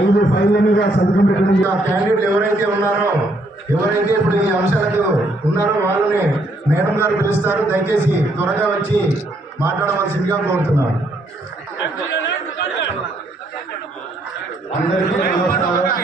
ఐదు ఫైల్ మీద సంతకం పెట్టడం క్యాండిడేట్ ఎవరైతే ఉన్నారో ఎవరైతే ఇప్పుడు ఈ అంశాలకు ఉన్నారో వాళ్ళని మేడం గారు పిలుస్తారు. దయచేసి త్వరగా వచ్చి మాట్లాడవలసిందిగా కోరుతున్నాను. అందరికీ నమస్కారం.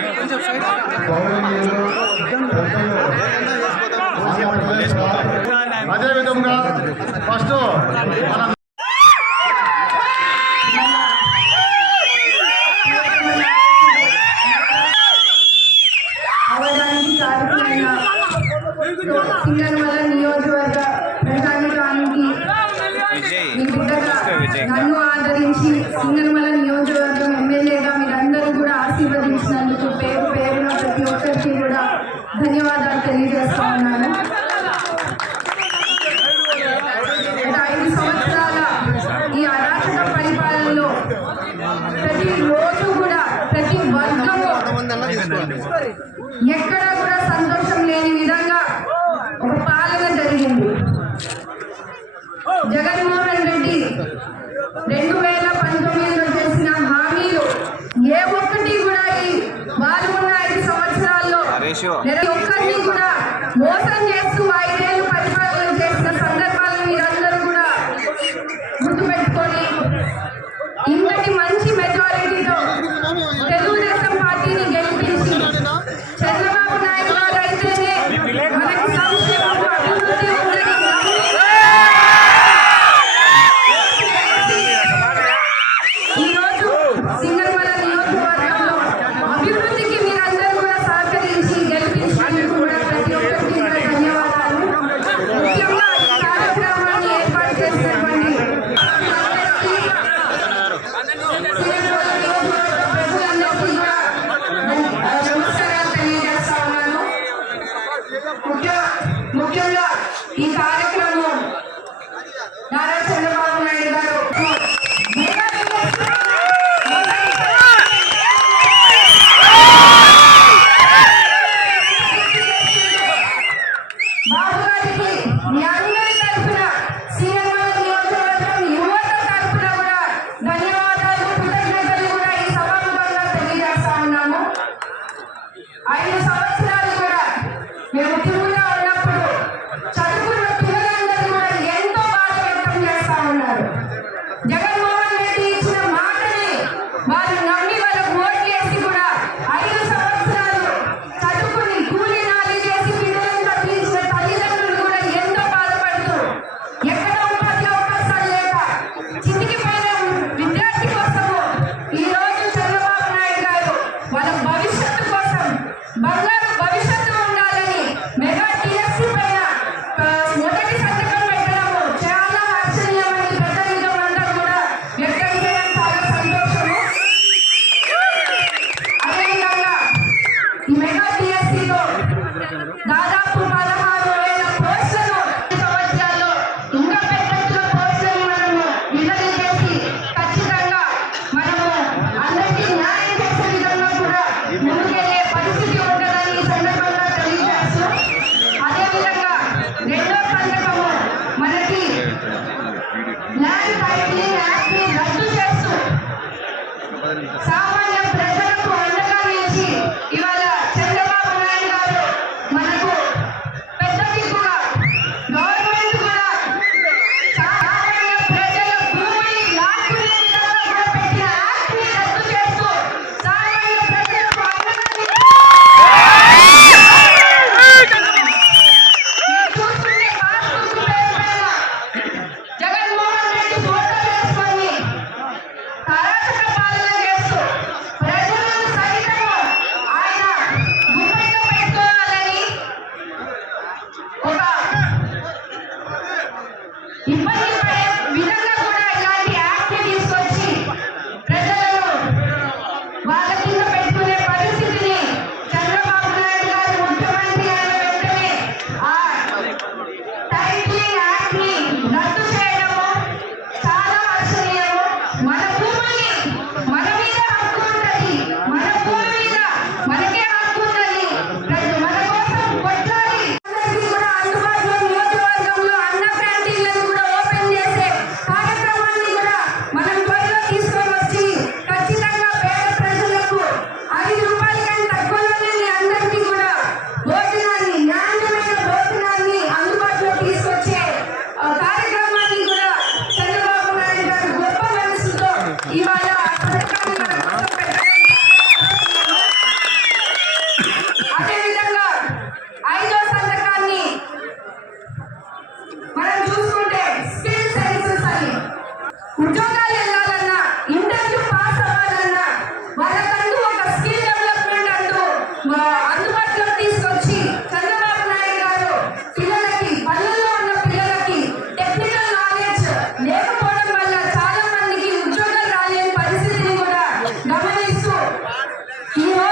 ఎక్కడా కూడా సంతోషం లేని విధంగా ఒక పాలన జరిగింది. జగన్మోహన్ రెడ్డి రెండు వేల పంతొమ్మిదిలో చేసిన హామీలు ఏ ఒక్కటి కూడా ఈ బాలుగున్న ఐదు సంవత్సరాల్లో ఒక్కటి ఒక్కరిని కూడా మోసం చేస్తూ ఐదేళ్ళు పరిపాలన చేసిన సందర్భాలను మీరందరూ కూడా గుర్తుపెట్టుకొని ఇంతటి మంచి మెజారిటీతో Yeah.